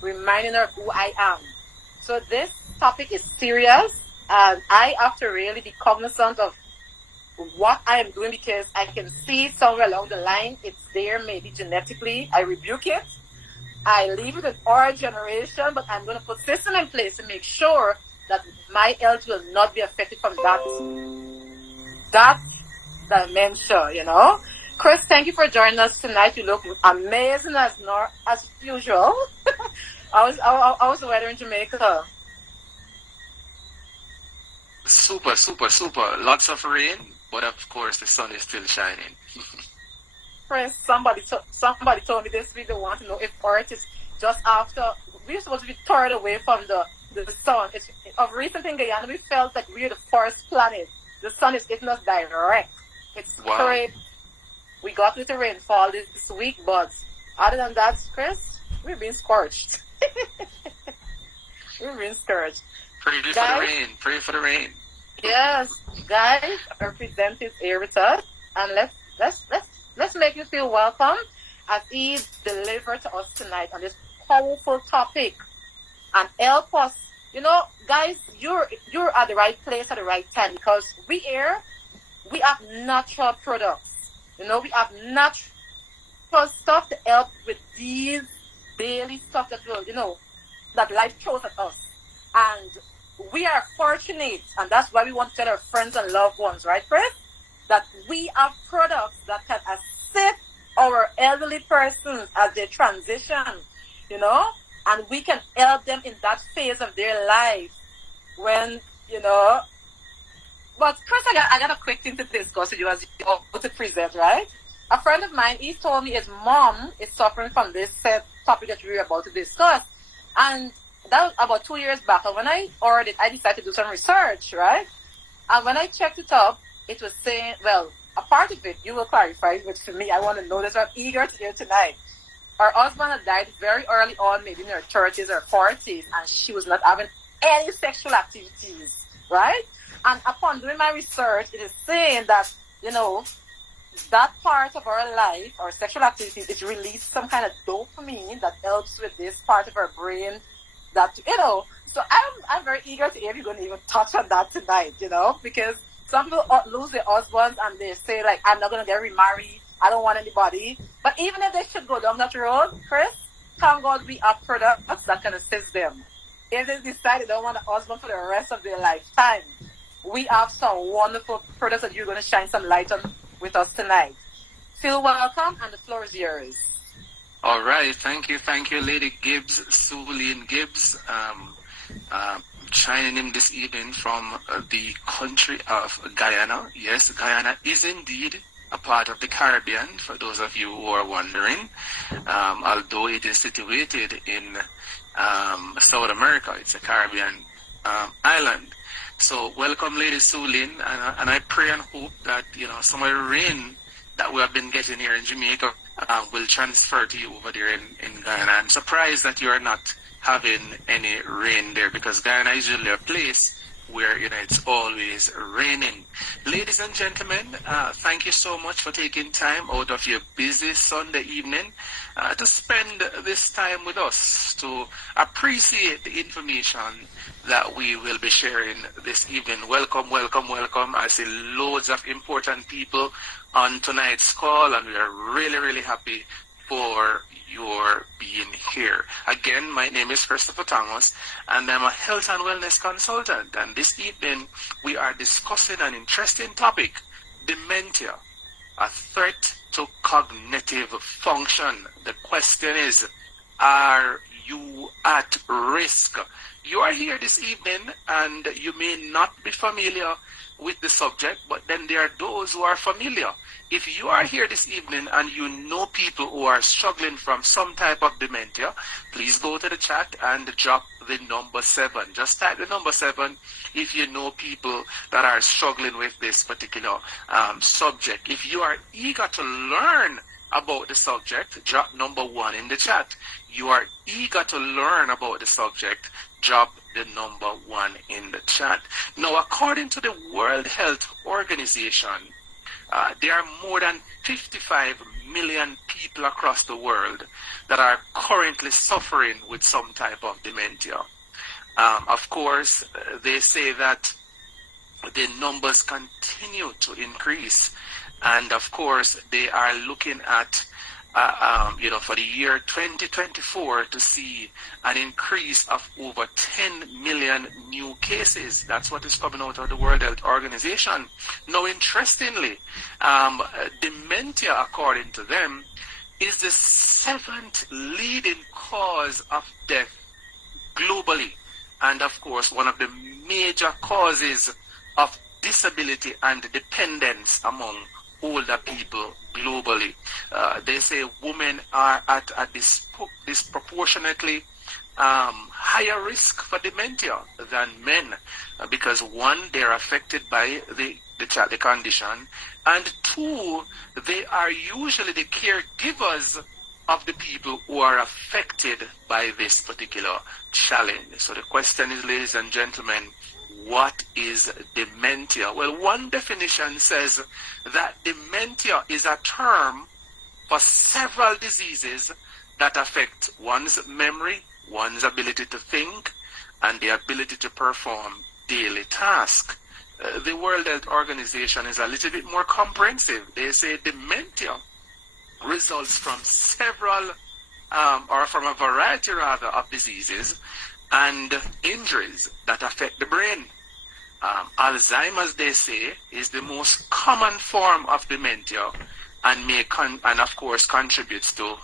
reminding her who I am. So this topic is serious, and I have to really be cognizant of what I am doing because I can see somewhere along the line it's there, maybe genetically. I rebuke it. I leave it in our generation, but I'm going to put system in place to make sure that my health will not be affected from that dementia, you know. Chris, thank you for joining us tonight. You look amazing as usual. I was the weather in Jamaica. Super, super, super. Lots of rain, but of course the sun is still shining. Chris, somebody told me this week they want to know if Earth is just after we're supposed to be turned away from the sun. It's of recent in Guyana we felt like we're the first planet. The sun is hitting us direct. It's crazy. We got little rainfall this week, but other than that, Chris, we've been scorched. We've been scorched. Pray for the rain. Pray for the rain. Yes, guys, our presenter is here with us, and let's make you feel welcome as he delivered to us tonight on this powerful topic and help us. You know, guys, you're at the right place at the right time because we have natural products. You know, we have natural stuff to help with these daily stuff that will, you know, that life throws at us. And we are fortunate, and that's why we want to tell our friends and loved ones, right, Chris? That we have products that can assist our elderly persons as they transition, you know, and we can help them in that phase of their life when, you know. But Chris, I got a quick thing to discuss with you as you go to present, right? A friend of mine, he told me his mom is suffering from this topic that we were about to discuss. And that was about 2 years back. And when I ordered it, I decided to do some research, right? And when I checked it up, it was saying, well, a part of it, you will clarify, but for me, I want to know this. I'm eager to hear tonight. Her husband had died very early on, maybe in her 30s or 40s, and she was not having any sexual activities, right? And upon doing my research, it is saying that, you know, that part of our life, our sexual activities, it releases some kind of dopamine that helps with this part of our brain that, you know, so I'm very eager to hear if you're going to even touch on that tonight, you know, because some people lose their husbands and they say, like, I'm not going to get remarried, I don't want anybody. But even if they should go down that road, Chris, thank God we have products that can assist them. If they decide they don't want a husband for the rest of their lifetime, we have some wonderful products that you're going to shine some light on with us tonight. Feel welcome, and the floor is yours. All right, thank you, Lady Gibbs, Suleen Gibbs, shining in this evening from the country of Guyana. Yes, Guyana is indeed a part of the Caribbean, for those of you who are wondering, although it is situated in South America. It's a Caribbean island. So welcome, Lady Suleen, and I pray and hope that, you know, some of the rain that we have been getting here in Jamaica will transfer to you over there in Guyana. I'm surprised that you are not having any rain there, because Guyana is usually a place where, you know, it's always raining. Ladies and gentlemen, thank you so much for taking time out of your busy Sunday evening to spend this time with us, to appreciate the information that we will be sharing this evening. Welcome, welcome, welcome. I see loads of important people on tonight's call, and we are really, really happy for your being here. Again, my name is Christopher Thomas, and I'm a health and wellness consultant. And this evening, we are discussing an interesting topic: dementia, a threat to cognitive function. The question is, are you at risk? You are here this evening, and you may not be familiar with the subject, but then there are those who are familiar. If you are here this evening and you know people who are struggling from some type of dementia, please go to the chat and drop the number 7. Just type the number 7 if you know people that are struggling with this particular subject. If you are eager to learn about the subject, drop number 1 in the chat. You are eager to learn about the subject, drop the number 1 in the chat. Now, according to the World Health Organization, there are more than 55 million people across the world that are currently suffering with some type of dementia. Of course, they say that the numbers continue to increase, and of course, they are looking at for the year 2024 to see an increase of over 10 million new cases. That's what is coming out of the World Health Organization. Now, interestingly, dementia, according to them, is the 7th leading cause of death globally, and of course, one of the major causes of disability and dependence among older people globally. They say women are at a disproportionately higher risk for dementia than men, because one, they're affected by the condition, and two, they are usually the caregivers of the people who are affected by this particular challenge. So the question is, ladies and gentlemen, what is dementia? Well, one definition says that dementia is a term for several diseases that affect one's memory, one's ability to think, and the ability to perform daily tasks. The World Health Organization is a little bit more comprehensive. They say dementia results from several, or from a variety rather, of diseases and injuries that affect the brain. Alzheimer's, they say, is the most common form of dementia, and and of course contributes to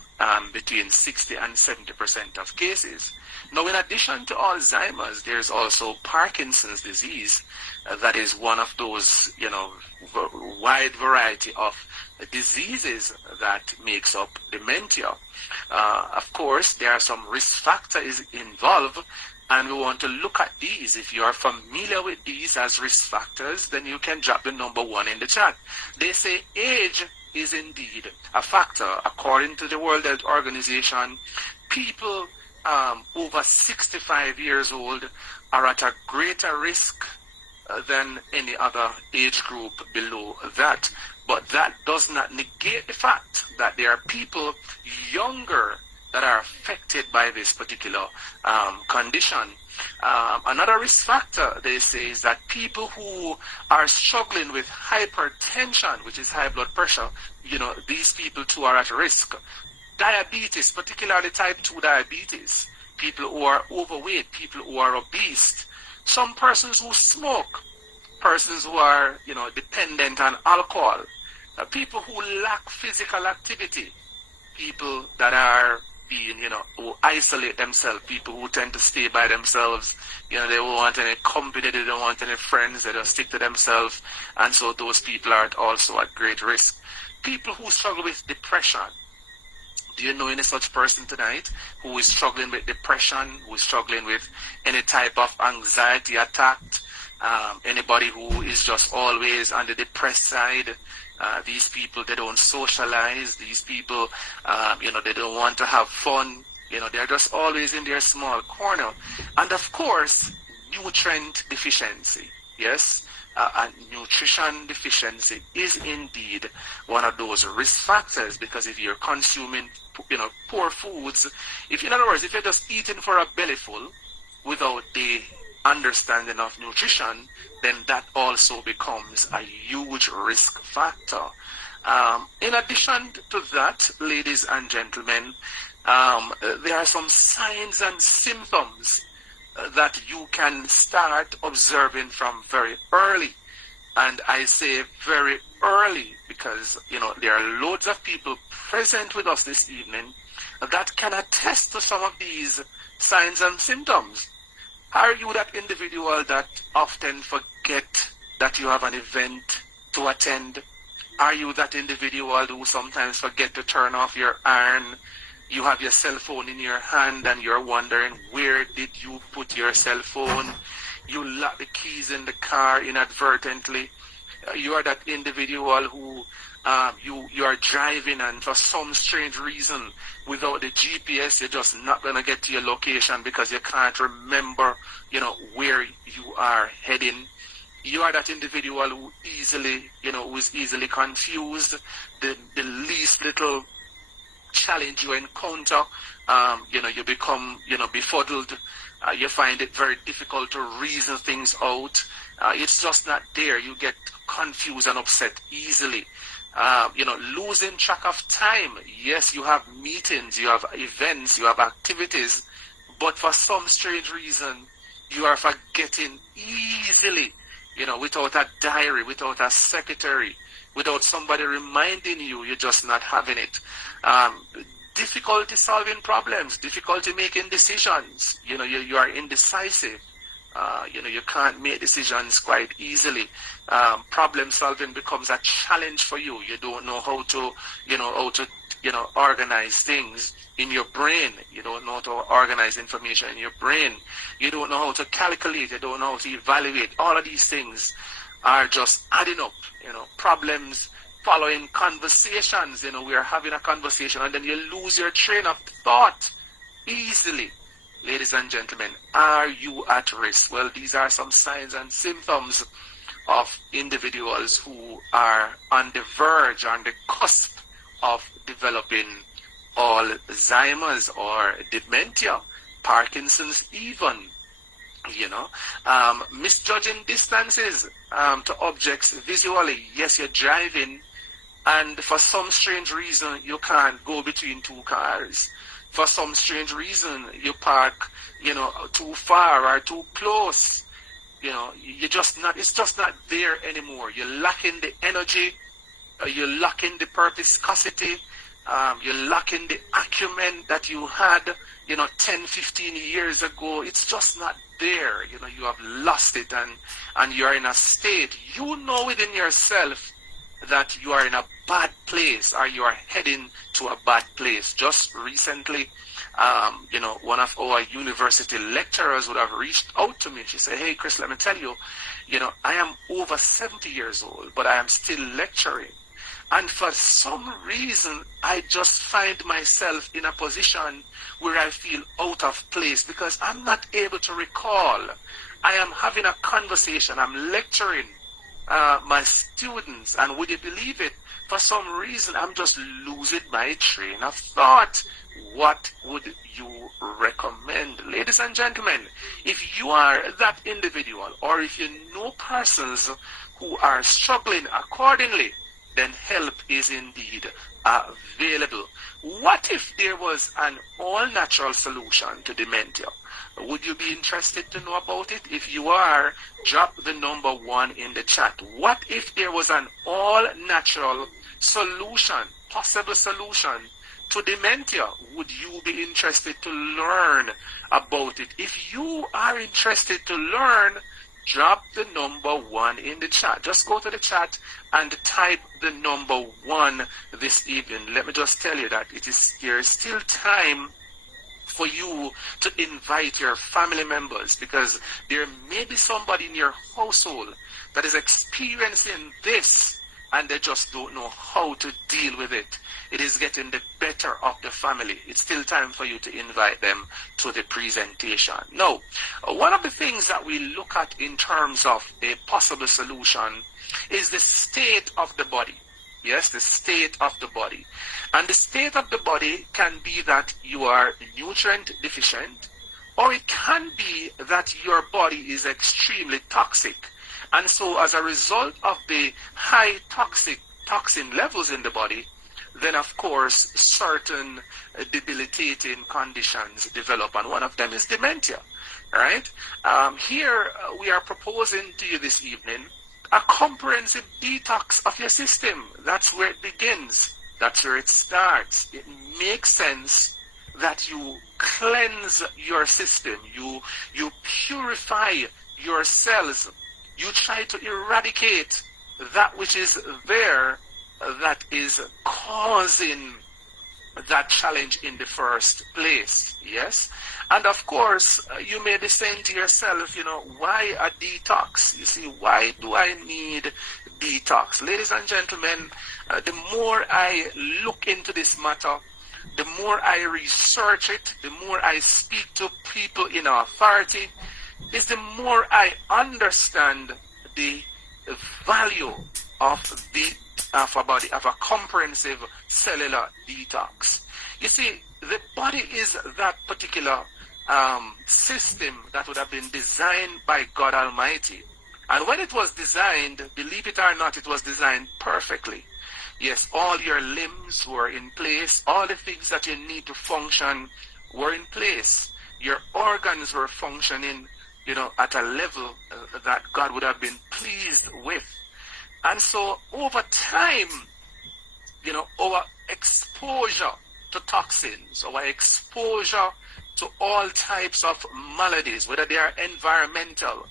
between 60 and 70% of cases. Now, in addition to Alzheimer's, there's also Parkinson's disease. That is one of those, wide variety of diseases that makes up dementia. Of course, there are some risk factors involved, and we want to look at these. If you are familiar with these as risk factors, then you can drop the number 1 in the chat. They say age is indeed a factor. According to the World Health Organization, people over 65 years old are at a greater risk than any other age group below that. But that does not negate the fact that there are people younger that are affected by this particular condition. Another risk factor, they say, is that people who are struggling with hypertension, which is high blood pressure, these people too are at risk. Diabetes, particularly type 2 diabetes, people who are overweight, people who are obese, some persons who smoke, persons who are, dependent on alcohol, people who lack physical activity, people that are being, who isolate themselves, people who tend to stay by themselves, they don't want any company, they don't want any friends, they just stick to themselves, and so those people are also at great risk. People who struggle with depression. Do you know any such person tonight who is struggling with depression, who is struggling with any type of anxiety attack? Anybody who is just always on the depressed side? These people, they don't socialize. These people, they don't want to have fun. They're just always in their small corner. And of course, nutrient deficiency. Yes, and nutrition deficiency is indeed one of those risk factors, because if you're consuming, poor foods, in other words, if you're just eating for a belly full without the understanding of nutrition, then that also becomes a huge risk factor. In addition to that, ladies and gentlemen, there are some signs and symptoms that you can start observing from very early. And I say very early because, there are loads of people present with us this evening that can attest to some of these signs and symptoms. Are you that individual that often forget that you have an event to attend? Are you that individual who sometimes forget to turn off your iron? You have your cell phone in your hand and you're wondering, where did you put your cell phone? You lock the keys in the car inadvertently. You are that individual who you are driving, and for some strange reason, without the GPS, you're just not going to get to your location because you can't remember, where you are heading. You are that individual who who is easily confused. The least little challenge you encounter, you become, befuddled. You find it very difficult to reason things out. It's just not there. You get confused and upset easily. Losing track of time. Yes, you have meetings, you have events, you have activities, but for some strange reason, you are forgetting easily, without a diary, without a secretary, without somebody reminding you, you're just not having it. Difficulty solving problems, difficulty making decisions. You are indecisive. You can't make decisions quite easily. Problem solving becomes a challenge for you. You don't know how to organize things in your brain. You don't know how to organize information in your brain. You don't know how to calculate. You don't know how to evaluate. All of these things are just adding up. Problems following conversations. We are having a conversation and then you lose your train of thought easily. Ladies and gentlemen, are you at risk? Well, these are some signs and symptoms of individuals who are on the verge, on the cusp of developing Alzheimer's or dementia, Parkinson's even, misjudging distances to objects visually. Yes, you're driving and for some strange reason you can't go between two cars. For some strange reason, you park, too far or too close. It's just not there anymore. You're lacking the energy, you're lacking the purposefulness, you're lacking the acumen that you had, 10, 15 years ago. It's just not there. You have lost it and you're in a state, within yourself that you are in a bad place or you are heading to a bad place. Just recently, one of our university lecturers would have reached out to me. She said, "Hey, Chris, let me tell you, I am over 70 years old, but I am still lecturing. And for some reason, I just find myself in a position where I feel out of place because I'm not able to recall. I am having a conversation, I'm lecturing my students, and would you believe it? For some reason, I'm just losing my train of thought. What would you recommend?" Ladies and gentlemen, if you are that individual or if you know persons who are struggling accordingly, then help is indeed available. What if there was an all-natural solution to dementia? Would you be interested to know about it? If you are, drop the number 1 in the chat. What if there was an all-natural solution, possible solution to dementia? Would you be interested to learn about it? If you are interested to learn, drop the number 1 in the chat. Just go to the chat and type the number 1 this evening. Let me just tell you that there is still time for you to invite your family members, because there may be somebody in your household that is experiencing this and they just don't know how to deal with it. It is getting the better of the family. It's still time for you to invite them to the presentation. Now, one of the things that we look at in terms of a possible solution is the state of the body. Yes, the state of the body. And the state of the body can be that you are nutrient deficient, or it can be that your body is extremely toxic. And so as a result of the high toxin levels in the body, then of course certain debilitating conditions develop, and one of them is dementia. Right? Here we are proposing to you this evening a comprehensive detox of your system. That's where it begins. That's where it starts. It makes sense that you cleanse your system. You purify your cells. You try to eradicate that which is there that is causing that challenge in the first place. Yes? And of course, you may be saying to yourself, why a detox? You see, why do I need detox? Ladies and gentlemen, the more I look into this matter, the more I research it, the more I speak to people in authority, is the more I understand the value of a comprehensive cellular detox. You see, the body is that particular system that would have been designed by God Almighty. And when it was designed, believe it or not, it was designed perfectly. Yes, all your limbs were in place. All the things that you need to function were in place. Your organs were functioning, at a level that God would have been pleased with. And so over time, our exposure to toxins, our exposure to all types of maladies, whether they are environmental,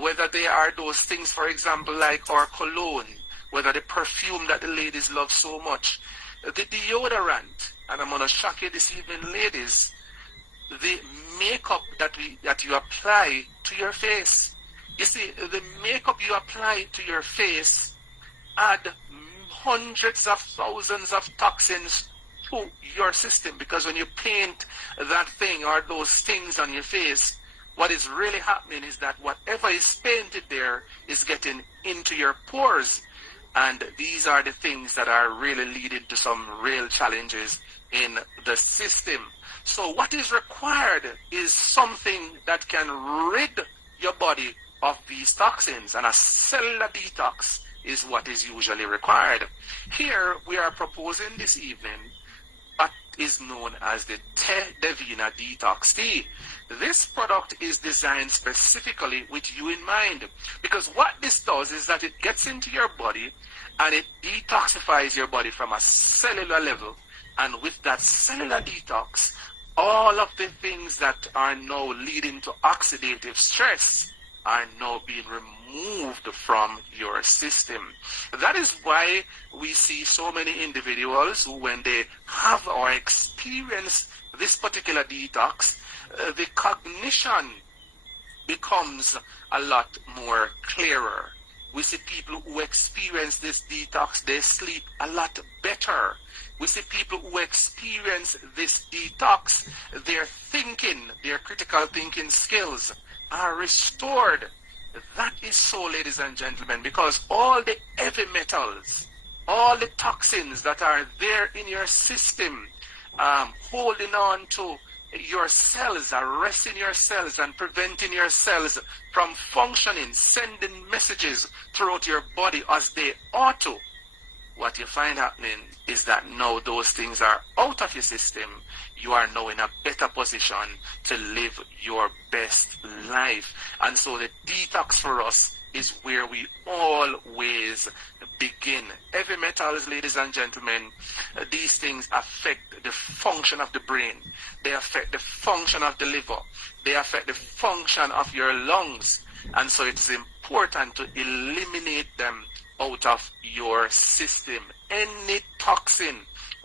whether they are those things, for example, like our cologne, whether the perfume that the ladies love so much, the deodorant, and I'm going to shock you this evening, ladies, the makeup that you apply to your face. You see, the makeup you apply to your face add hundreds of thousands of toxins to your system, because when you paint that thing or those things on your face, what is really happening is that whatever is painted there is getting into your pores, and these are the things that are really leading to some real challenges in the system. So what is required is something that can rid your body of these toxins, and a cellular detox is what is usually required. Here we are proposing this evening what is known as the Te Divina Detox Tea. This product is designed specifically with you in mind, because what this does is that it gets into your body and it detoxifies your body from a cellular level, and with that cellular detox, all of the things that are now leading to oxidative stress are now being removed from your system. That is why we see so many individuals who, when they have or experience this particular detox, the cognition becomes a lot more clearer. We see people who experience this detox, they sleep a lot better. We see people who experience this detox, their thinking, their critical thinking skills are restored. That is so, ladies and gentlemen, because all the heavy metals, all the toxins that are there in your system, holding on to your cells, arresting your cells and preventing your cells from functioning, sending messages throughout your body as they ought to. What you find happening is that now those things are out of your system. You are now in a better position to live your best life. And so the detox for us is where we always begin. Heavy metals, ladies and gentlemen, these things affect the function of the brain. They affect the function of the liver. They affect the function of your lungs. And so it's important to eliminate them out of your system. Any toxin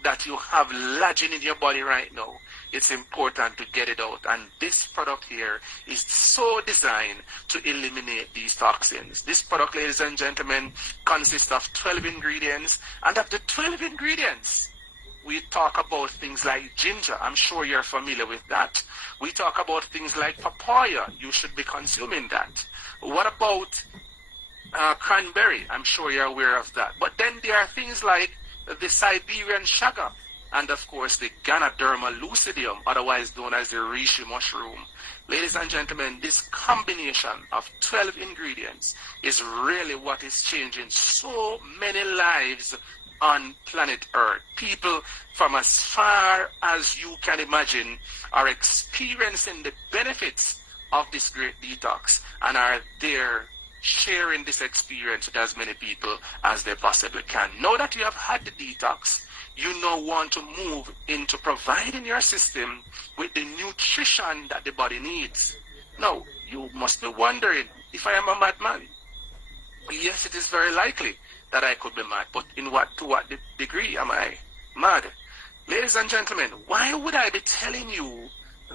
that you have lodging in your body right now, it's important to get it out. And this product here is so designed to eliminate these toxins. This product, ladies and gentlemen, consists of 12 ingredients. And of the 12 ingredients, we talk about things like ginger. I'm sure you're familiar with that. We talk about things like papaya. You should be consuming that. What about cranberry? I'm sure you're aware of that. But then there are things like the Siberian chaga, and of course the Ganoderma lucidium, otherwise known as the reishi mushroom. Ladies and gentlemen, this combination of 12 ingredients is really what is changing so many lives on planet Earth. People from as far as you can imagine are experiencing the benefits of this great detox and are there sharing this experience with as many people as they possibly can. Now that you have had the detox, you now want to move into providing your system with the nutrition that the body needs. Now, you must be wondering, if I am a madman, yes, it is very likely that I could be mad, but to what degree am I mad? Ladies and gentlemen, why would I be telling you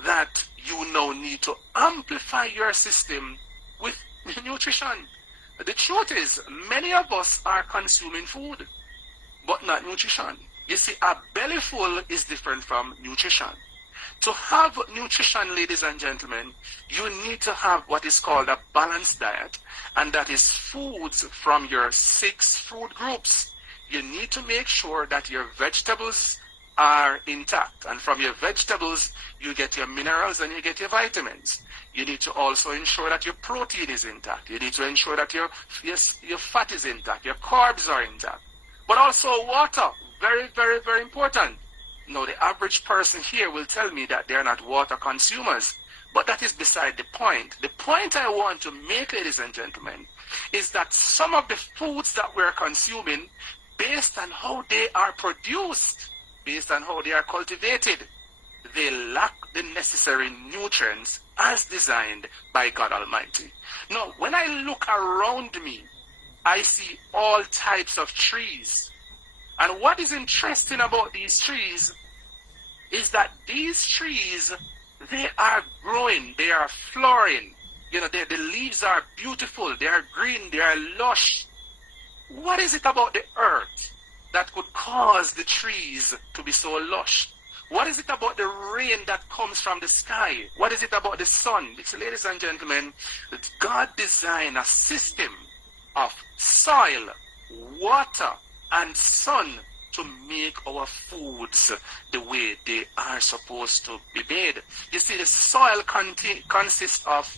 that you now need to amplify your system with nutrition? The truth is, many of us are consuming food, but not nutrition. You see, a belly full is different from nutrition. To have nutrition, ladies and gentlemen, you need to have what is called a balanced diet, and that is foods from your 6 food groups. You need to make sure that your vegetables are intact. And from your vegetables, you get your minerals and you get your vitamins. You need to also ensure that your protein is intact. You need to ensure that your fat is intact, your carbs are intact. But also water, very, very, very important. Now, the average person here will tell me that they're not water consumers. But that is beside the point. The point I want to make, ladies and gentlemen, is that some of the foods that we're consuming, based on how they are produced, based on how they are cultivated, they lack the necessary nutrients as designed by God Almighty. Now, when I look around me, I see all types of trees. And what is interesting about these trees is that these trees, they are growing, they are flowering. You know, the leaves are beautiful, they are green, they are lush. What is it about the earth that could cause the trees to be so lush? What is it about the rain that comes from the sky? What is it about the sun? Because, ladies and gentlemen, that God designed a system of soil, water, and sun to make our foods the way they are supposed to be made. You see, the soil consists of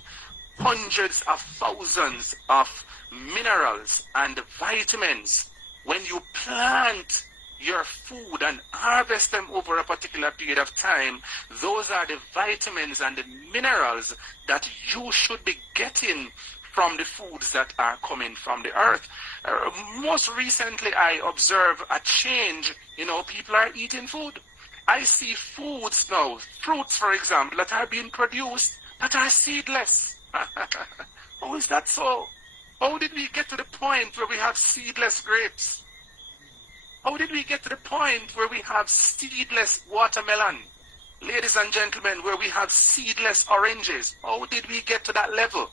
hundreds of thousands of minerals and vitamins. When you plant your food and harvest them over a particular period of time, those are the vitamins and the minerals that you should be getting from the foods that are coming from the earth. Most recently, I observe a change. You know, people are eating food. I see foods now, fruits, for example, that are being produced that are seedless. How is that so? How did we get to the point where we have seedless grapes? How did we get to the point where we have seedless watermelon? Ladies and gentlemen, where we have seedless oranges? How did we get to that level?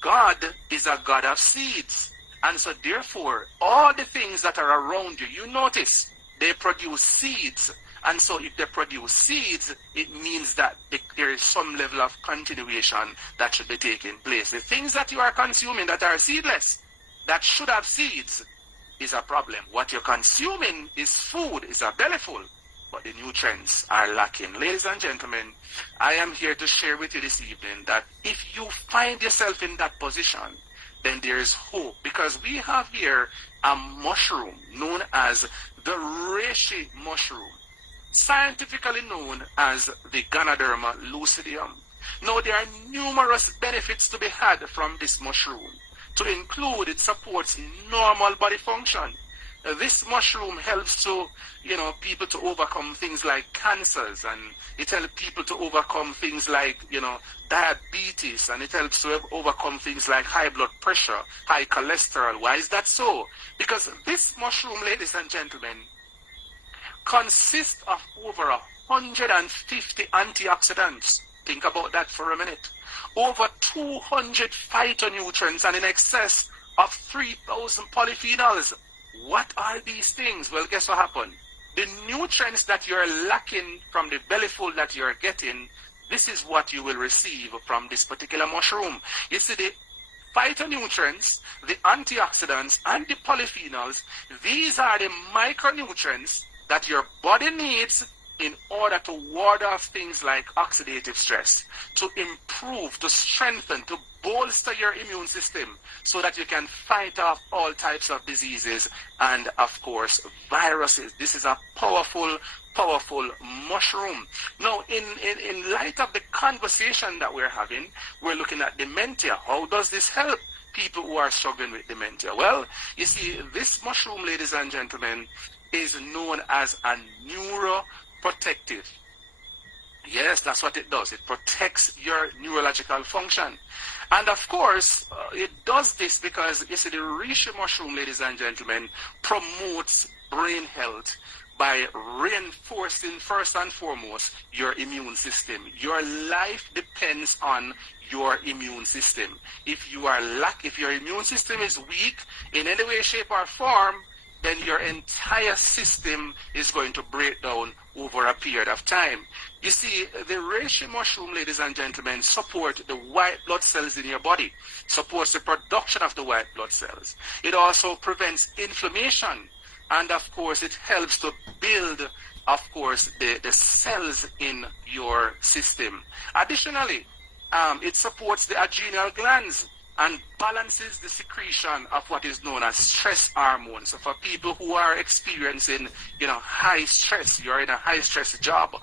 God is a God of seeds. And so therefore, all the things that are around you, you notice, they produce seeds. And so if they produce seeds, it means that there is some level of continuation that should be taking place. The things that you are consuming that are seedless, that should have seeds, is a problem. What you're consuming is food, is a bellyful, but the nutrients are lacking. Ladies and gentlemen, I am here to share with you this evening that if you find yourself in that position, then there is hope, because we have here a mushroom known as the reishi mushroom, scientifically known as the Ganoderma lucidium. Now, there are numerous benefits to be had from this mushroom. To include, it supports normal body function. This mushroom helps to, people to overcome things like cancers, and it helps people to overcome things like, diabetes, and it helps to overcome things like high blood pressure, high cholesterol. Why is that so? Because this mushroom, ladies and gentlemen, consists of over 150 antioxidants. Think about that for a minute. Over 200 phytonutrients and in excess of 3,000 polyphenols. What are these things? Well, guess what happened? The nutrients that you're lacking from the bellyful that you're getting, this is what you will receive from this particular mushroom. You see, the phytonutrients, the antioxidants, and the polyphenols, these are the micronutrients that your body needs in order to ward off things like oxidative stress, to improve, to strengthen, to bolster your immune system so that you can fight off all types of diseases and, of course, viruses. This is a powerful, powerful mushroom. Now, in light of the conversation that we're having, we're looking at dementia. How does this help people who are struggling with dementia? Well, you see, this mushroom, ladies and gentlemen, is known as a neuroprotective. Yes, that's what it does. It protects your neurological function. And of course, it does this because, you see, the reishi mushroom, ladies and gentlemen, promotes brain health by reinforcing, first and foremost, your immune system. Your life depends on your immune system. If your immune system is weak in any way, shape, or form, then your entire system is going to break down over a period of time. You see, the reishi mushroom, ladies and gentlemen, support the white blood cells in your body, supports the production of the white blood cells. It also prevents inflammation, and of course, it helps to build of course, the cells in your system. Additionally, it supports the adrenal glands and balances the secretion of what is known as stress hormones. So for people who are experiencing, high stress, you're in a high stress job,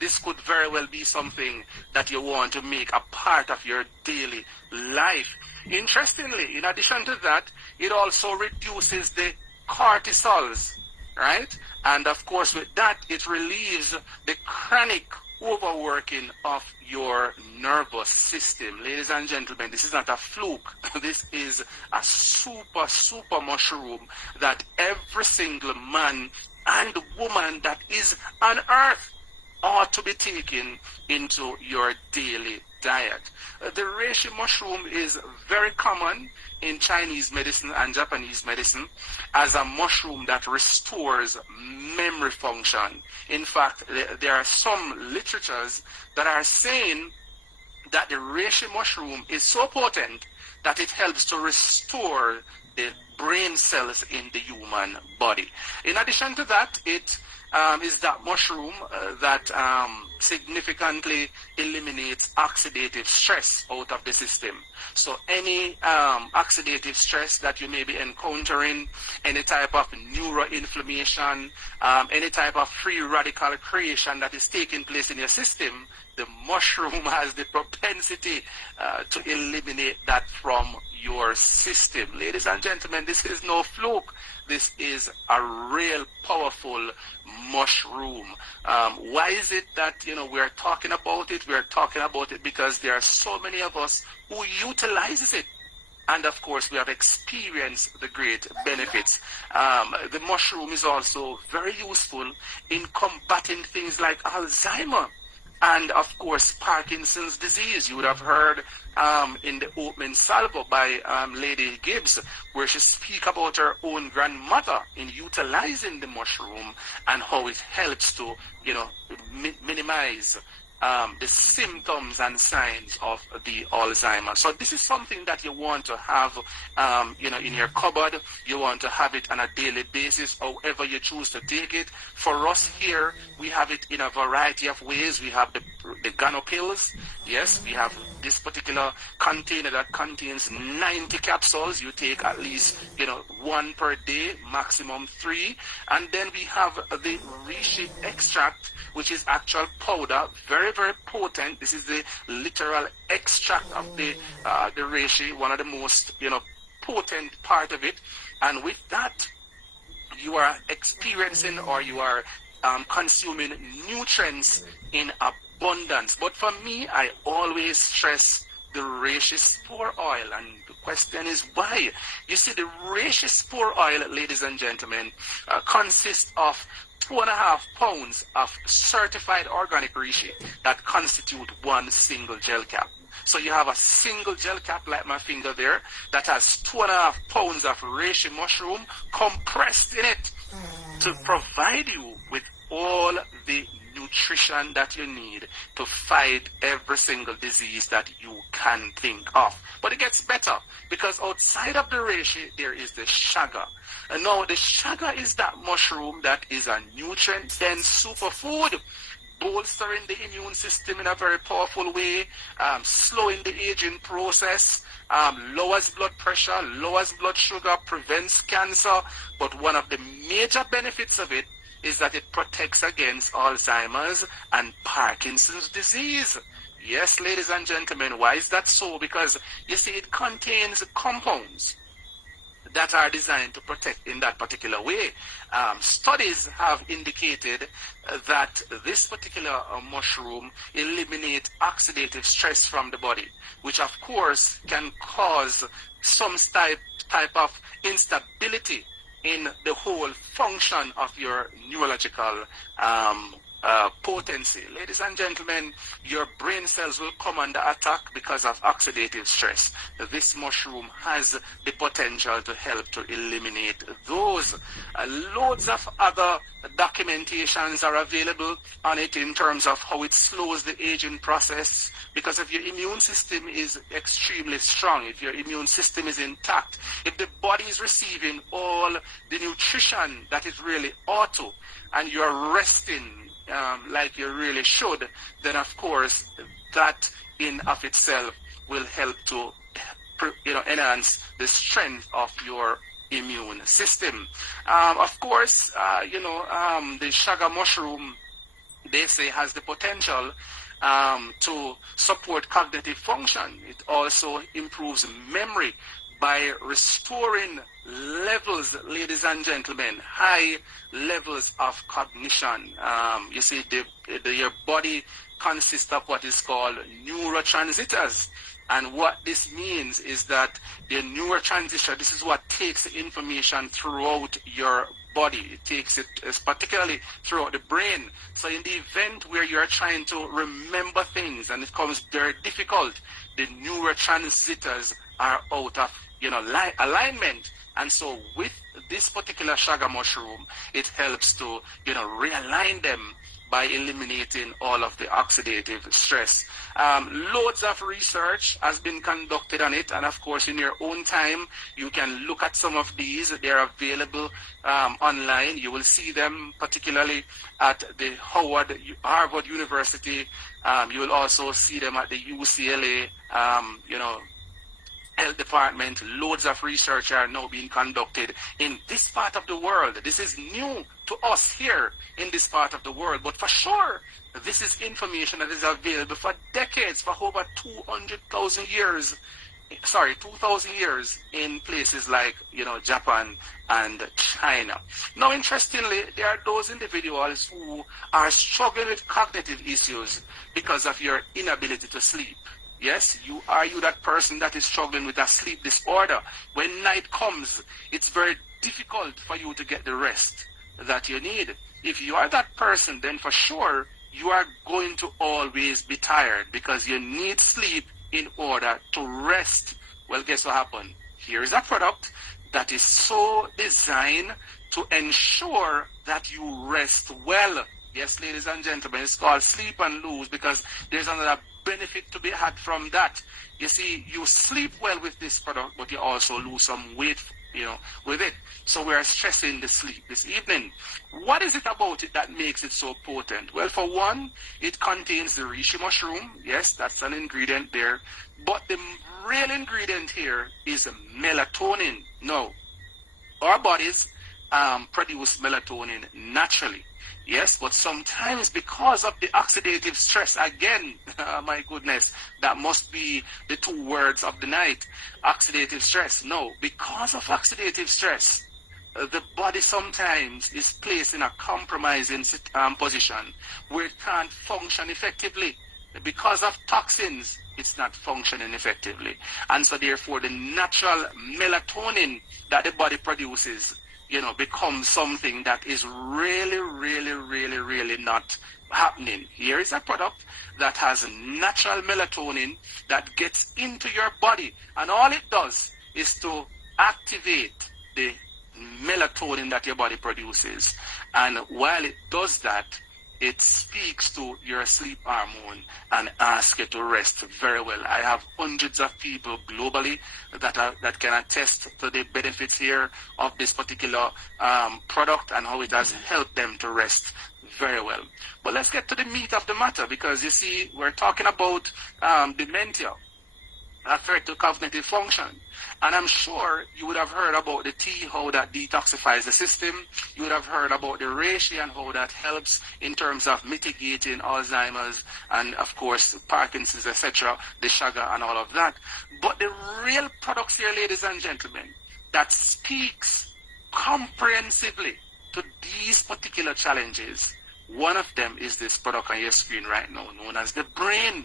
this could very well be something that you want to make a part of your daily life. Interestingly, in addition to that, it also reduces the cortisols, right? And of course, with that, it relieves the chronic overworking of your nervous system. Ladies and gentlemen, this is not a fluke. This is a super mushroom that every single man and woman that is on earth ought to be taking into your daily diet. The reishi mushroom is very common in Chinese medicine and Japanese medicine as a mushroom that restores memory function. In fact, there are some literatures that are saying that the reishi mushroom is so potent that it helps to restore the brain cells in the human body. In addition to that, it is that mushroom that significantly eliminates oxidative stress out of the system. So any oxidative stress that you may be encountering, any type of neuroinflammation, any type of free radical creation that is taking place in your system, the mushroom has the propensity to eliminate that from your system. Ladies and gentlemen, this is no fluke. This is a real powerful mushroom. Why is it that we're talking about it? We're talking about it because there are so many of us who utilizes it. And of course, we have experienced the great benefits. The mushroom is also very useful in combating things like Alzheimer and of course Parkinson's disease. You would have heard in the opening salvo by Lady Gibbs, where she speak about her own grandmother in utilizing the mushroom and how it helps to minimize the symptoms and signs of the Alzheimer. So this is something that you want to have in your cupboard. You want to have it on a daily basis, however you choose to take it. For us here, we have it in a variety of ways. We have the Gano pills. Yes, we have this particular container that contains 90 capsules. You take at least one per day, maximum 3. And then we have the reishi extract, which is actual powder, very potent. This is the literal extract of the reishi, one of the most potent part of it. And with that, you are experiencing or you are consuming nutrients in abundance. But for me, I always stress the reishi spore oil, and the question is why? You see, the reishi spore oil, ladies and gentlemen, consists of 2.5 pounds of certified organic reishi that constitute one single gel cap. So you have a single gel cap like my finger there that has 2.5 pounds of reishi mushroom compressed in it to provide you with all the nutrition that you need to fight every single disease that you can think of. But it gets better, because outside of the reishi there is the shaga. And now the shaga is that mushroom that is a nutrient-dense superfood, bolstering the immune system in a very powerful way, slowing the aging process, lowers blood pressure, lowers blood sugar, prevents cancer. But one of the major benefits of it is that it protects against Alzheimer's and Parkinson's disease. Yes, ladies and gentlemen, why is that so? Because you see, it contains compounds that are designed to protect in that particular way. Studies have indicated that this particular mushroom eliminates oxidative stress from the body, which of course can cause some type of instability in the whole function of your neurological potency. Ladies and gentlemen, your brain cells will come under attack because of oxidative stress. This mushroom has the potential to help to eliminate those. Loads of other documentations are available on it in terms of how it slows the aging process, because if your immune system is extremely strong, if your immune system is intact, if the body is receiving all the nutrition that it really ought to, and you're resting like you really should, then of course that in of itself will help to enhance the strength of your immune system. Of course, the chaga mushroom, they say, has the potential to support cognitive function. It also improves memory by restoring levels, ladies and gentlemen, high levels of cognition. You see, your body consists of what is called neurotransmitters. And what this means is that the neurotransmitter, this is what takes the information throughout your body. It takes it particularly throughout the brain. So in the event where you're trying to remember things and it becomes very difficult, the neurotransmitters are out of alignment. And so with this particular chaga mushroom, it helps to realign them by eliminating all of the oxidative stress. Loads of research has been conducted on it, and of course in your own time you can look at some of these. They're available online. You will see them particularly at the Harvard University. You will also see them at the UCLA health department. Loads of research are now being conducted in this part of the world. This is new to us here in this part of the world, but for sure this is information that is available for decades, for over 2,000 years in places like Japan and China. Now interestingly, there are those individuals who are struggling with cognitive issues because of your inability to sleep. Yes, you that person that is struggling with a sleep disorder. When night comes, it's very difficult for you to get the rest that you need. If you are that person, then for sure you are going to always be tired because you need sleep in order to rest. Well, guess what happened? Here is a product that is so designed to ensure that you rest well. Yes, ladies and gentlemen, it's called Sleep and Lose because there's another benefit to be had from that. You see, you sleep well with this product, but you also lose some weight, with it. So we are stressing the sleep this evening. What is it about it that makes it so potent? Well, for one, it contains the reishi mushroom. Yes, that's an ingredient there. But the real ingredient here is melatonin. No, our bodies produce melatonin naturally. Yes, but sometimes because of the oxidative stress, again, my goodness, that must be the two words of the night, oxidative stress. No, because of oxidative stress, the body sometimes is placed in a compromising position where it can't function effectively. Because of toxins, it's not functioning effectively. And so therefore, the natural melatonin that the body produces becomes something that is really, really, really, really not happening. Here is a product that has natural melatonin that gets into your body, and all it does is to activate the melatonin that your body produces. And while it does that, it speaks to your sleep hormone and asks you to rest very well. I have hundreds of people globally that can attest to the benefits here of this particular product and how it has helped them to rest very well. But let's get to the meat of the matter, because you see, we're talking about dementia, a threat to cognitive function. And I'm sure you would have heard about the tea, how that detoxifies the system. You would have heard about the reishi and how that helps in terms of mitigating Alzheimer's and, of course, Parkinson's, etc., the chaga and all of that. But the real products here, ladies and gentlemen, that speaks comprehensively to these particular challenges, one of them is this product on your screen right now, known as the brain.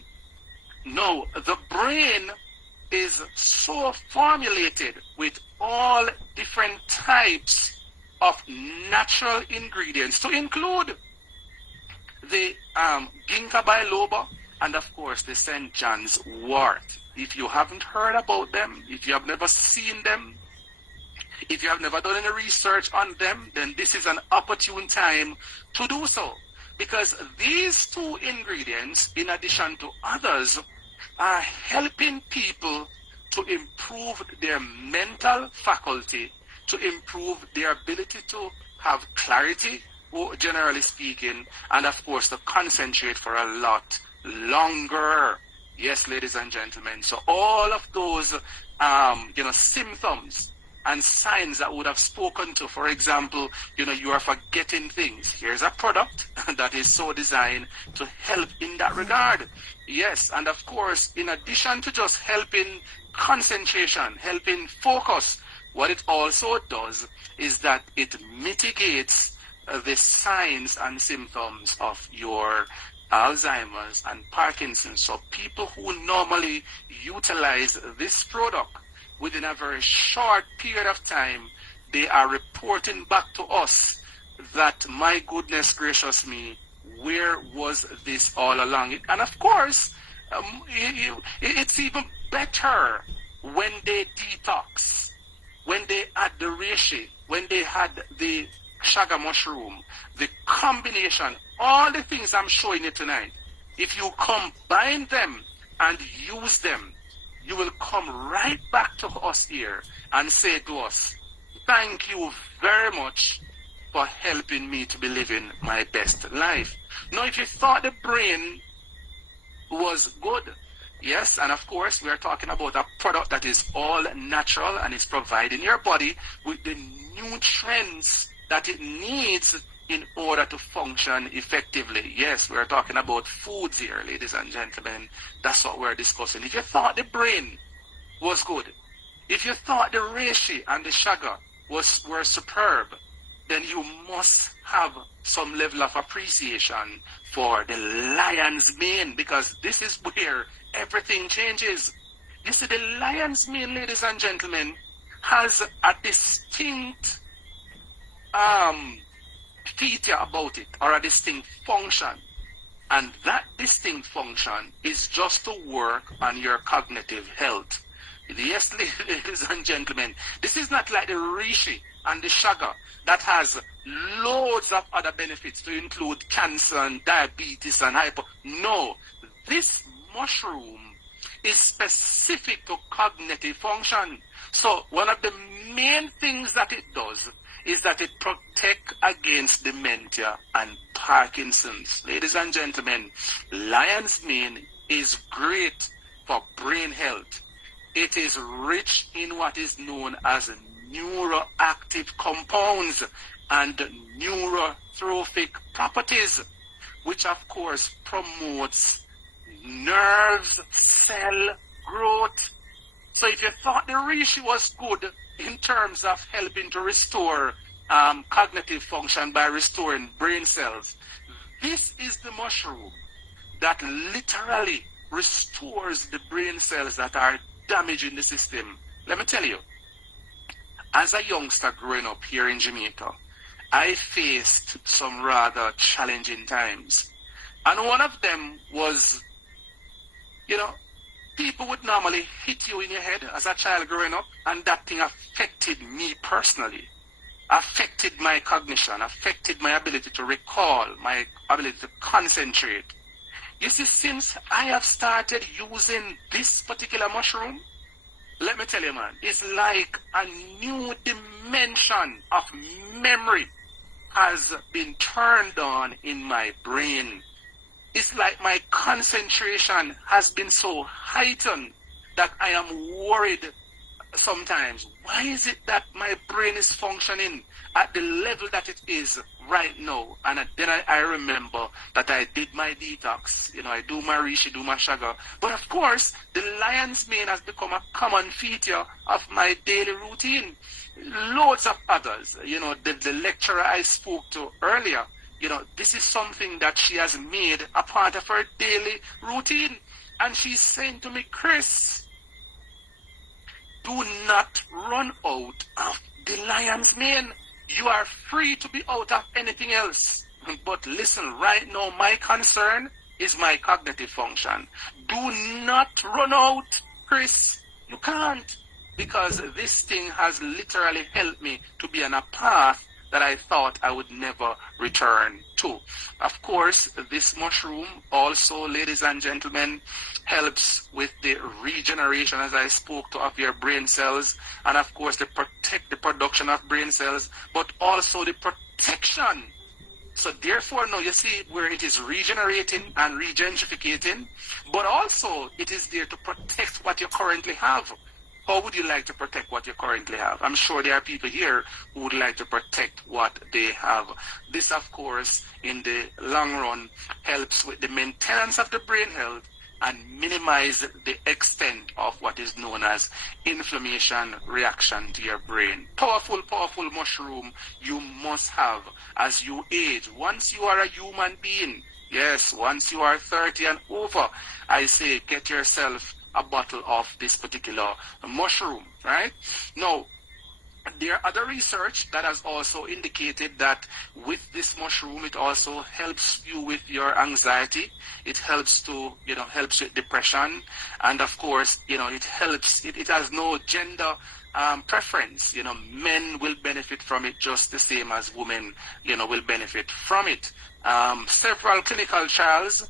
No, the brain is so formulated with all different types of natural ingredients, to include the ginkgo biloba, and of course the St. John's wort. If you haven't heard about them, if you have never seen them, if you have never done any research on them, then this is an opportune time to do so. Because these two ingredients, in addition to others, are helping people to improve their mental faculty, to improve their ability to have clarity, generally speaking, and of course to concentrate for a lot longer. Yes, ladies and gentlemen. So all of those, symptoms and signs that would have spoken to, for example, you are forgetting things. Here's a product that is so designed to help in that regard. Yes, and of course, in addition to just helping concentration, helping focus, what it also does is that it mitigates the signs and symptoms of your Alzheimer's and Parkinson's. So people who normally utilize this product, within a very short period of time, they are reporting back to us that, my goodness gracious me, where was this all along? And of course, it's even better when they detox, when they add the reishi, when they had the chaga mushroom, the combination, all the things I'm showing you tonight. If you combine them and use them, you will come right back to us here and say to us, thank you very much for helping me to be living my best life. Now, if you thought the brain was good, yes, and of course, we are talking about a product that is all natural and is providing your body with the nutrients that it needs in order to function effectively. Yes, we're talking about foods here, ladies and gentlemen. That's what we're discussing. If you thought the brain was good, if you thought the reishi and the chaga were superb, then you must have some level of appreciation for the lion's mane, because this is where everything changes. You see, the lion's mane, ladies and gentlemen, has a distinct feature about it, or a distinct function, and that distinct function is just to work on your cognitive health. Yes, ladies and gentlemen, this is not like the reishi and the chaga that has loads of other benefits to include cancer and diabetes and hyper. No, this mushroom is specific to cognitive function. So one of the main things that it does is that it protects against dementia and Parkinson's. Ladies and gentlemen, lion's mane is great for brain health. It is rich in what is known as neuroactive compounds and neurotrophic properties, which of course promotes nerves cell growth. So if you thought the reishi was good in terms of helping to restore cognitive function by restoring brain cells, this is the mushroom that literally restores the brain cells that are damaging the system. Let me tell you, as a youngster growing up here in Jamaica, I faced some rather challenging times. And one of them was, people would normally hit you in your head as a child growing up, and that thing affected me personally, affected my cognition, affected my ability to recall, my ability to concentrate. You see, since I have started using this particular mushroom, let me tell you, man, it's like a new dimension of memory has been turned on in my brain. It's like my concentration has been so heightened that I am worried sometimes. Why is it that my brain is functioning at the level that it is right now? And then I remember that I did my detox. I do my reishi, do my chaga. But of course, the lion's mane has become a common feature of my daily routine. Loads of others. The lecturer I spoke to earlier, this is something that she has made a part of her daily routine. And she's saying to me, Chris, do not run out of the lion's mane. You are free to be out of anything else. But listen, right now, my concern is my cognitive function. Do not run out, Chris. You can't. Because this thing has literally helped me to be on a path that I thought I would never return to. Of course, this mushroom also, ladies and gentlemen, helps with the regeneration, as I spoke to, of your brain cells, and of course, the production of brain cells, but also the protection. So therefore, now you see where it is regenerating and regentrificating, but also it is there to protect what you currently have. How would you like to protect what you currently have? I'm sure there are people here who would like to protect what they have. This, of course, in the long run, helps with the maintenance of the brain health and minimize the extent of what is known as inflammation reaction to your brain. Powerful, powerful mushroom you must have as you age. Once you are a human being, yes, once you are 30 and over, I say get yourself a bottle of this particular mushroom, right? Now, there are other research that has also indicated that with this mushroom, it also helps you with your anxiety. It helps to, helps with depression. And of course, it helps, it has no gender preference. Men will benefit from it just the same as women, will benefit from it. Several clinical trials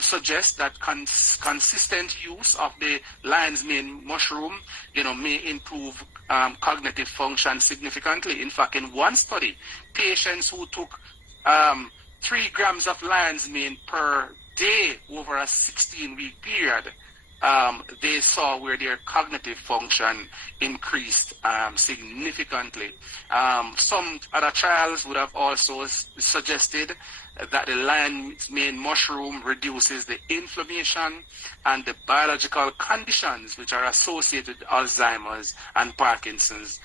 suggest that consistent use of the lion's mane mushroom, may improve cognitive function significantly. In fact, in one study, patients who took 3 grams of lion's mane per day over a 16-week period, they saw where their cognitive function increased significantly. Some other trials would have also suggested that the lion's mane mushroom reduces the inflammation and the biological conditions which are associated with Alzheimer's and Parkinson's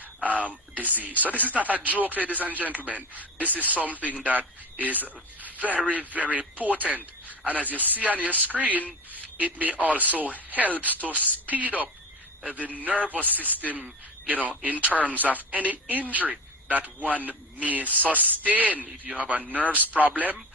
disease. So this is not a joke, ladies and gentlemen. This is something that is very, very potent. And as you see on your screen, it may also help to speed up the nervous system, in terms of any injury that one may sustain. If you have a nerves problem,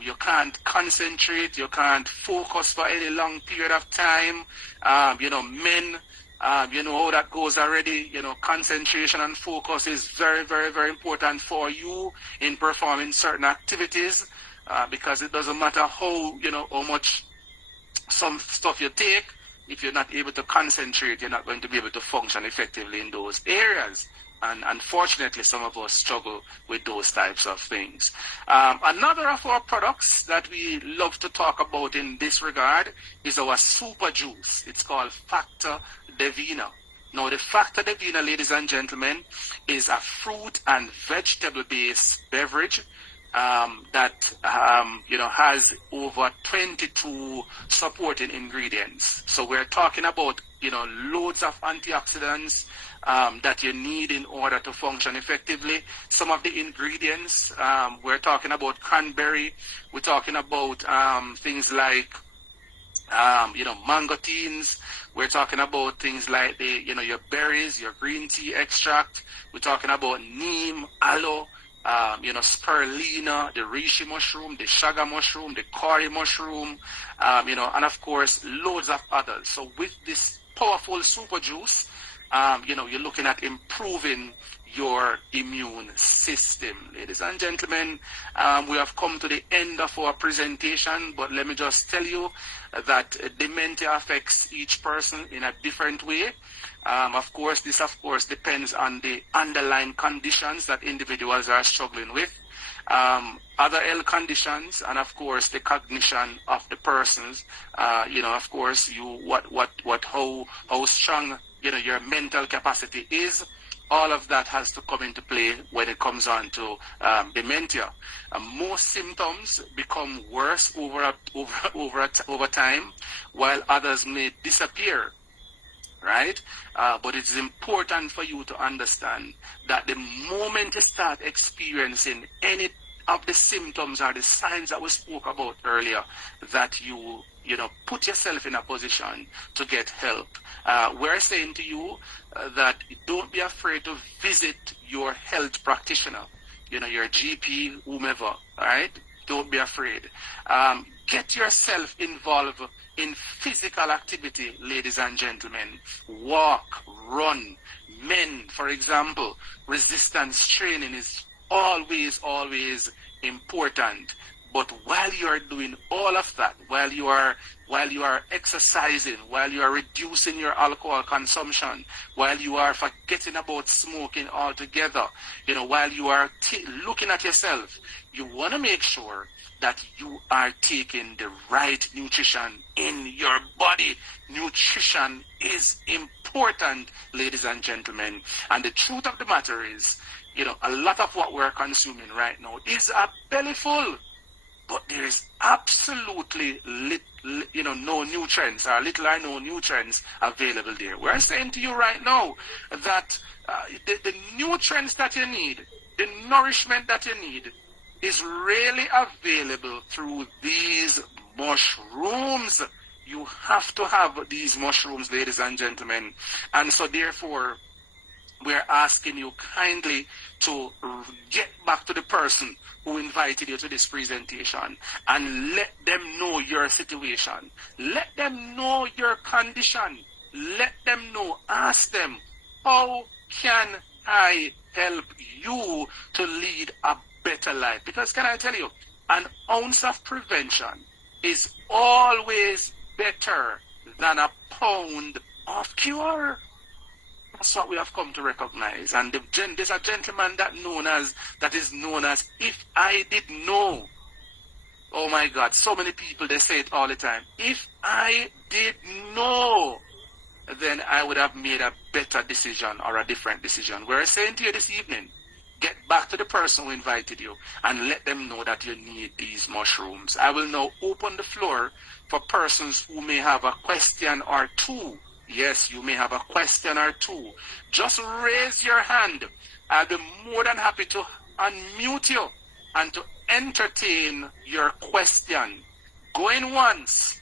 you can't concentrate, you can't focus for any long period of time. Men, how that goes already. Concentration and focus is very, very, very important for you in performing certain activities, because it doesn't matter how much some stuff you take. If you're not able to concentrate, you're not going to be able to function effectively in those areas. And unfortunately, some of us struggle with those types of things. Another of our products that we love to talk about in this regard is our super juice. It's called Factor Divina. Now, the Factor Divina, ladies and gentlemen, is a fruit and vegetable-based beverage that has over 22 supporting ingredients. So we're talking about loads of antioxidants that you need in order to function effectively. Some of the ingredients, we're talking about cranberry. We're talking about things like mangosteens. We're talking about things like your berries, your green tea extract. We're talking about neem, aloe, spirulina, the reishi mushroom, the chaga mushroom, the curry mushroom, and of course, loads of others. So with this powerful super juice, you're looking at improving your immune system. Ladies and gentlemen, we have come to the end of our presentation, but let me just tell you that dementia affects each person in a different way. Of course, this depends on the underlying conditions that individuals are struggling with, other health conditions, and of course the cognition of the persons. Of course, how strong your mental capacity is. All of that has to come into play when it comes on to dementia. Most symptoms become worse over time, while others may disappear. Right? But it's important for you to understand that the moment you start experiencing any of the symptoms or the signs that we spoke about earlier, that you put yourself in a position to get help. We're saying to you that don't be afraid to visit your health practitioner. your GP, whomever, all right? Don't be afraid. Get yourself involved in physical activity, ladies and gentlemen. Walk, run. Men, for example, resistance training is always, always important. But while you are doing all of that, while you are exercising, while you are reducing your alcohol consumption, while you are forgetting about smoking altogether, while you are looking at yourself, you want to make sure that you are taking the right nutrition in your body. Nutrition is important, ladies and gentlemen. And the truth of the matter is, a lot of what we're consuming right now is a belly full. But there is absolutely no nutrients, or little or no nutrients available there. We're saying to you right now that the nutrients that you need, the nourishment that you need, is really available through these mushrooms. You have to have these mushrooms, ladies and gentlemen. And so therefore, we're asking you kindly to get back to the person who invited you to this presentation and let them know your situation. Let them know your condition. Let them know. Ask them, how can I help you to lead a better life? Because can I tell you, an ounce of prevention is always better than a pound of cure. That's what we have come to recognize. And there's a gentleman that is known as if I did know. Oh my God, so many people, they say it all the time. If I did know, then I would have made a better decision or a different decision. We're saying to you this evening, get back to the person who invited you and let them know that you need these mushrooms. I will now open the floor for persons who may have a question or two. Yes, you may have a question or two. Just raise your hand. I'll be more than happy to unmute you and to entertain your question. Going once,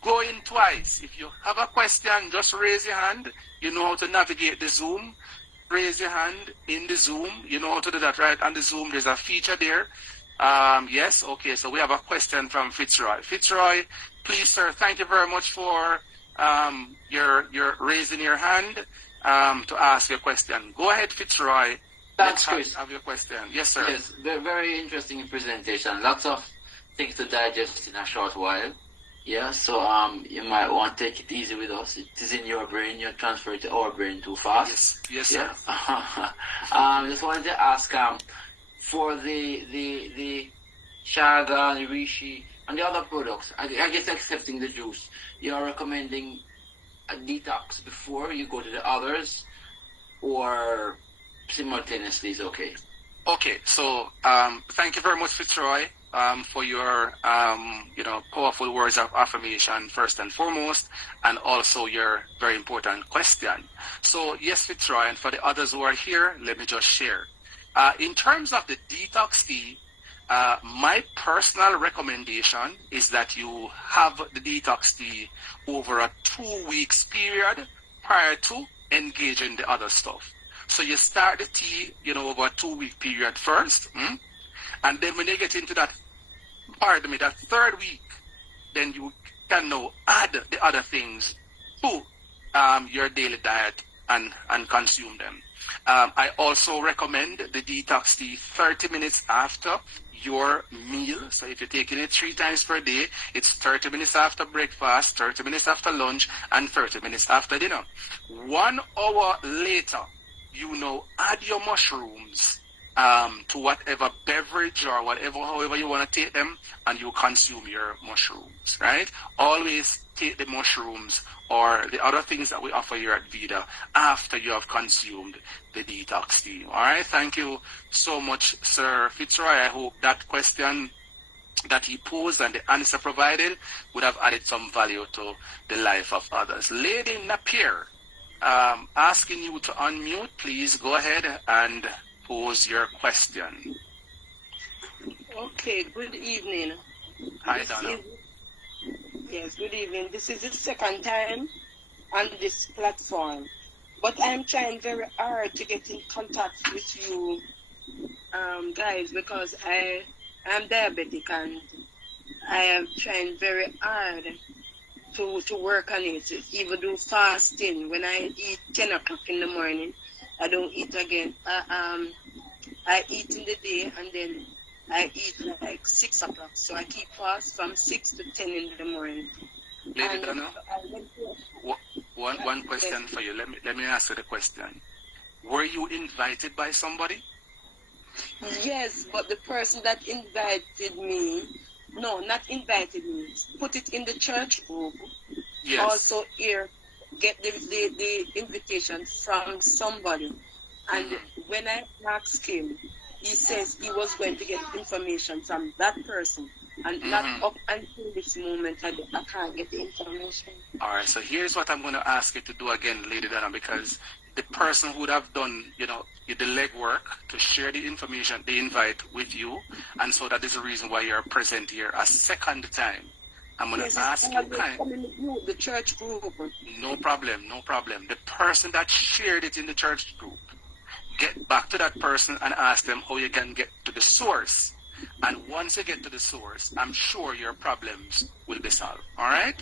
going twice. If you have a question, just raise your hand. You know how to navigate the Zoom. Raise your hand in the Zoom. You know how to do that, right? On the Zoom, there's a feature there. Yes, okay, so we have a question from Fitzroy. Fitzroy, please, sir, thank you very much for you're raising your hand to ask your question. Go ahead, Fitzroy. Thanks, Chris. Have your question. Yes, sir. Yes, very interesting presentation. Lots of things to digest in a short while. Yeah, so you might want to take it easy with us. It is in your brain. You transfer it to our brain too fast. Yes, sir. Just wanted to ask for the Shaga, the Rishi, and the other products. I guess excepting the juice. You are recommending a detox before you go to the others, or simultaneously is okay? Okay, so thank you very much, Fitzroy, for your powerful words of affirmation first and foremost, and also your very important question. So yes, Fitzroy, and for the others who are here, let me just share. In terms of the detox tea, my personal recommendation is that you have the detox tea over a 2 weeks period prior to engaging the other stuff. So you start the tea, over a 2 week period first, and then when you get into that third week, then you can now add the other things to your daily diet and consume them. I also recommend the detox tea 30 minutes after your meal. So if you're taking it 3 times per day, it's 30 minutes after breakfast, 30 minutes after lunch, and 30 minutes after dinner. 1 hour later, add your mushrooms to whatever beverage or however you want to take them, and you consume your mushrooms, right? Always take the mushrooms or the other things that we offer here at Vida after you have consumed the detox tea. All right, thank you so much, Sir Fitzroy. I hope that question that he posed and the answer provided would have added some value to the life of others. Lady Napier, asking you to unmute. Please go ahead and pose your question. Okay, good evening. Hi, Donna. Yes, good evening. This is the second time on this platform, but I'm trying very hard to get in contact with you guys, because I'm diabetic and I am trying very hard to work on it. Even do fasting. When I eat 10 o'clock in the morning, I don't eat again. I eat in the day and then I eat like 6 o'clock. So I keep fast from 6 to 10 in the morning. Lady And Donna, one question for you. Let me ask you the question. Were you invited by somebody? Yes, but the person that invited me, no, not invited me, put it in the church group. Yes. Also here, get the invitation from somebody. And when I asked him, he says he was going to get information from that person. And not up until this moment, I can't get the information. All right, so here's what I'm going to ask you to do again, Lady Donna, because the person who would have done, the legwork to share the information, the invite with you, and so that is the reason why you're present here a second time. I'm going to ask you the church group. No problem. The person that shared it in the church group, get back to that person and ask them how you can get to the source. And once you get to the source, I'm sure your problems will be solved. All right?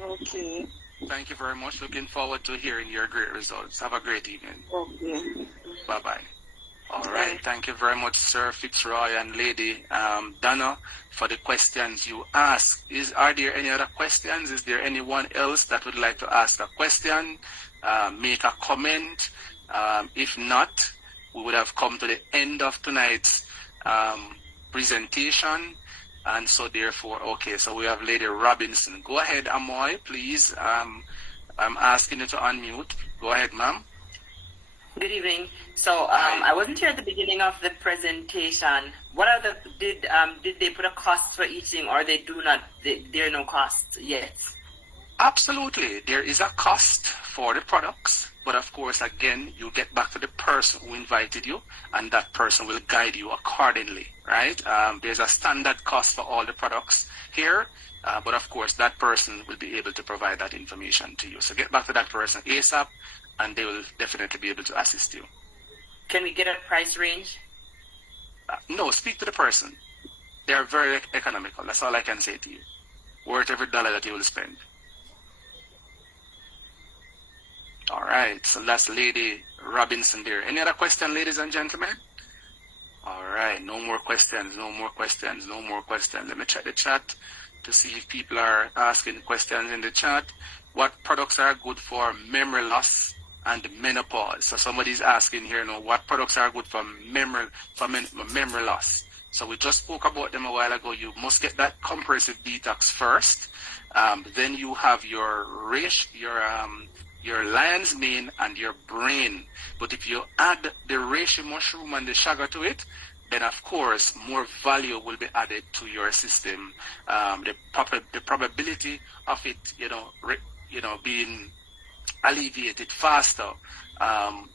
Okay. Thank you very much. Looking forward to hearing your great results. Have a great evening. Okay. Bye-bye. All right. Thank you very much, Sir Fitzroy and Lady Donna, for the questions you asked. Are there any other questions? Is there anyone else that would like to ask a question, make a comment? If not, we would have come to the end of tonight's presentation. And so therefore, okay, so we have Lady Robinson. Go ahead, Amoy, please. I'm asking you to unmute. Go ahead, ma'am. Good evening. So I wasn't here at the beginning of the presentation. What are did they put a cost for each thing, or they do not? There are no costs yet? Absolutely, there is a cost for the products, but of course, again, you get back to the person who invited you, and that person will guide you accordingly, right? There's a standard cost for all the products here, but of course, that person will be able to provide that information to you. So get back to that person ASAP, and they will definitely be able to assist you. Can we get a price range? No, speak to the person. They are very economical. That's all I can say to you. Worth every dollar that you will spend. All right, so that's Lady Robinson there. Any other question, ladies and gentlemen? All right, no more questions. Let me check the chat to see if people are asking questions in the chat. What products are good for memory loss and menopause? So somebody's asking here, what products are good for memory loss? So we just spoke about them a while ago. You must get that compressive detox first. Then you have your lion's mane and your brain. But if you add the reishi mushroom and the shaga to it, then of course more value will be added to your system. The probability of it, being alleviated faster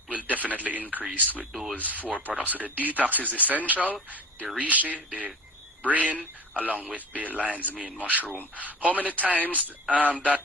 will definitely increase with those 4 products. So the detox is essential, the reishi, the brain, along with the lion's mane mushroom. How many times that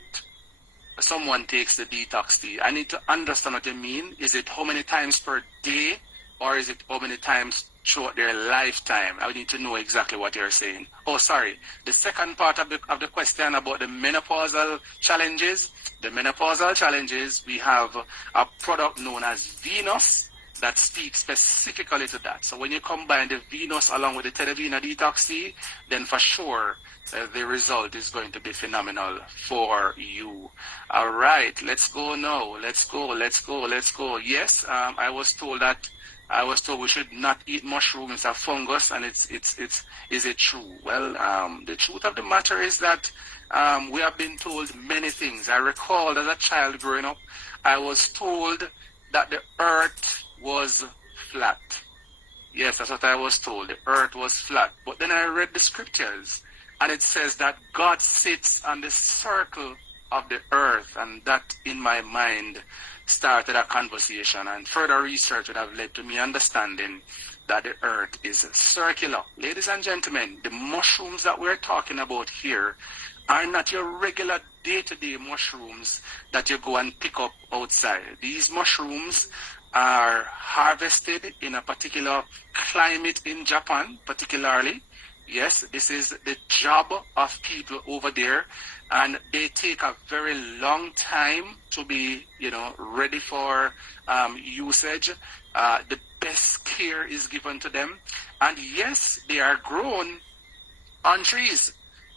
someone takes the detox tea? I need to understand what you mean. Is it how many times per day, or is it how many times throughout their lifetime? I need to know exactly what you're saying. Oh, sorry. The second part of the question about the menopausal challenges. The menopausal challenges, we have a product known as Venus that speaks specifically to that. So when you combine the Venus along with the Televina detox tea, then for sure the result is going to be phenomenal for you. All right, let's go now. Let's go. Yes, I was told we should not eat mushrooms. It's a fungus, and is it true? Well, the truth of the matter is that we have been told many things. I recall as a child growing up, I was told that the earth was flat. Yes, that's what I was told. The earth was flat. But then I read the scriptures, and it says that God sits on the circle of the earth, and that in my mind started a conversation, and further research would have led to me understanding that the earth is circular. Ladies and gentlemen, the mushrooms that we're talking about here are not your regular day-to-day mushrooms that you go and pick up outside. These mushrooms are harvested in a particular climate in Japan, particularly. Yes, this is the job of people over there, and they take a very long time to be, ready for usage. The best care is given to them, and yes, they are grown on trees,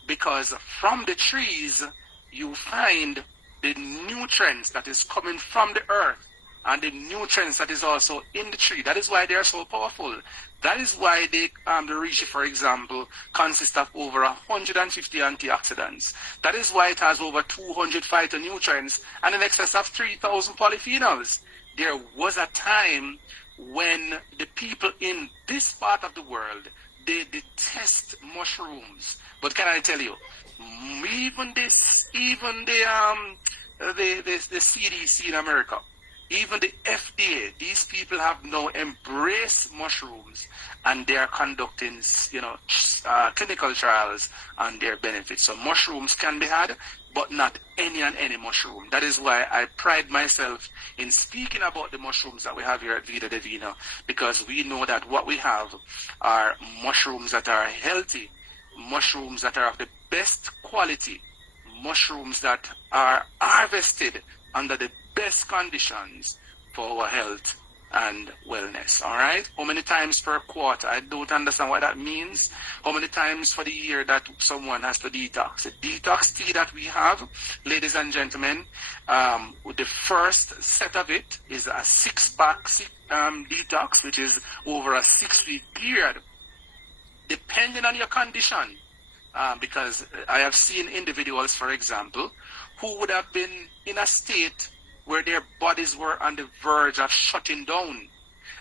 because from the trees you find the nutrients that is coming from the earth and the nutrients that is also in the tree. That is why they are so powerful. That is why the reishi, for example, consists of over 150 antioxidants. That is why it has over 200 phytonutrients and in excess of 3,000 polyphenols. There was a time when the people in this part of the world, they detest mushrooms. But can I tell you, even the CDC in America, even the FDA, these people have now embraced mushrooms, and they are conducting, clinical trials on their benefits. So mushrooms can be had, but not any and any mushroom. That is why I pride myself in speaking about the mushrooms that we have here at Vida Divina, because we know that what we have are mushrooms that are healthy, mushrooms that are of the best quality, mushrooms that are harvested under the best conditions for our health and wellness. All right? How many times per quarter? I don't understand what that means. How many times for the year that someone has to detox? The detox tea that we have, ladies and gentlemen, the first set of it is a 6-pack detox, which is over a 6-week period, depending on your condition. Because I have seen individuals, for example, who would have been in a state where their bodies were on the verge of shutting down.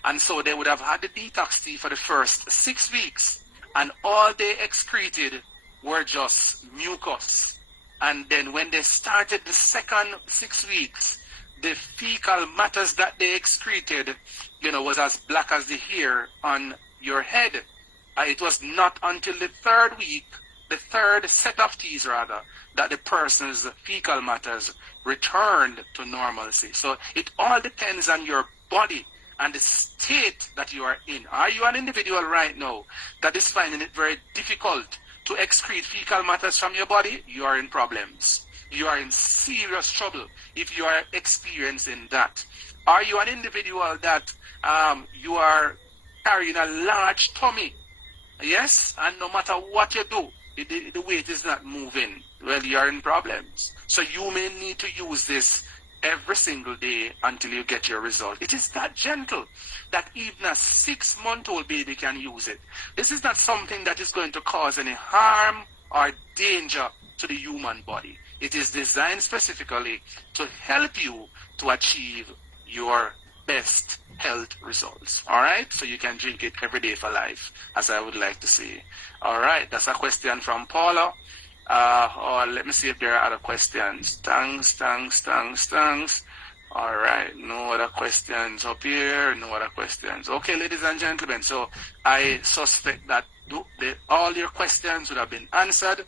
And so they would have had the detox tea for the first 6 weeks, and all they excreted were just mucus. And then when they started the second 6 weeks, the fecal matters that they excreted, was as black as the hair on your head. It was not until the third week, the third set of teas rather, that the person's fecal matters returned to normalcy. So it all depends on your body and the state that you are in. Are you an individual right now that is finding it very difficult to excrete fecal matters from your body? You are in problems. You are in serious trouble if you are experiencing that. Are you an individual that you are carrying a large tummy? Yes, and no matter what you do, the weight is not moving. Well, you are in problems. So you may need to use this every single day until you get your result. It is that gentle that even a 6-month-old baby can use it. This is not something that is going to cause any harm or danger to the human body. It is designed specifically to help you to achieve your best health results. All right? So you can drink it every day for life, as I would like to say. All right, that's a question from Paula. Or let me see if there are other questions. Thanks. All right, no other questions up here, no other questions. Okay, ladies and gentlemen, so I suspect that all your questions would have been answered,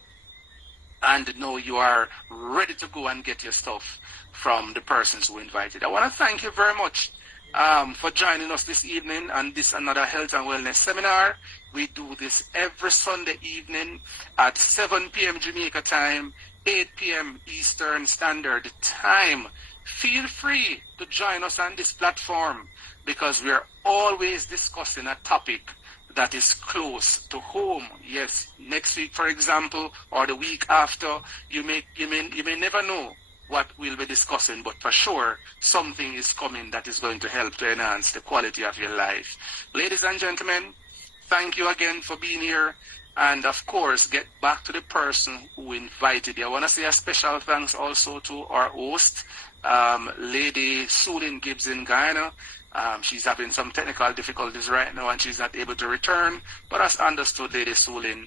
and now you are ready to go and get your stuff from the persons who invited. I want to thank you very much for joining us this evening on this another health and wellness seminar. We do this every Sunday evening at 7 p.m. Jamaica time, 8 p.m. Eastern Standard Time. Feel free to join us on this platform, because we are always discussing a topic that is close to home. Yes, next week, for example, or the week after, you may never know what we'll be discussing, but for sure, something is coming that is going to help to enhance the quality of your life. Ladies and gentlemen, thank you again for being here. And of course, get back to the person who invited you. I want to say a special thanks also to our host, Lady Sulin Gibbs in Guyana. She's having some technical difficulties right now and she's not able to return. But as understood, Lady Sulin,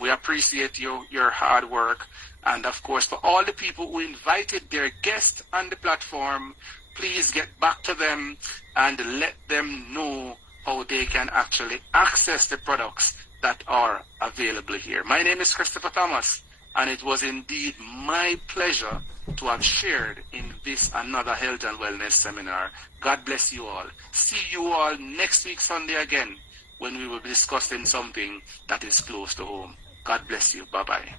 we appreciate your hard work. And of course, for all the people who invited their guests on the platform, please get back to them and let them know how they can actually access the products that are available here. My name is Christopher Thomas, and it was indeed my pleasure to have shared in this another health and wellness seminar. God bless you all. See you all next week Sunday again when we will be discussing something that is close to home. God bless you. Bye-bye.